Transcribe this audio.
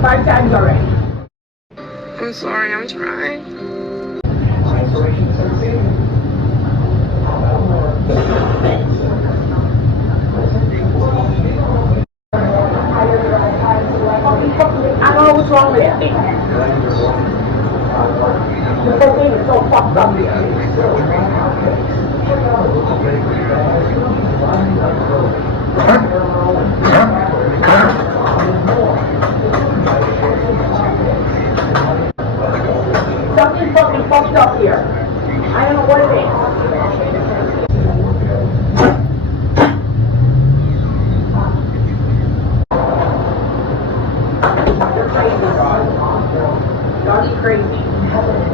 5 times already. I'm sorry, I'm trying. I don't know what's wrong with it. The whole thing is so fucked up Something fucking fucked up here. I don't know what it is. You're crazy, dog. Doggy crazy.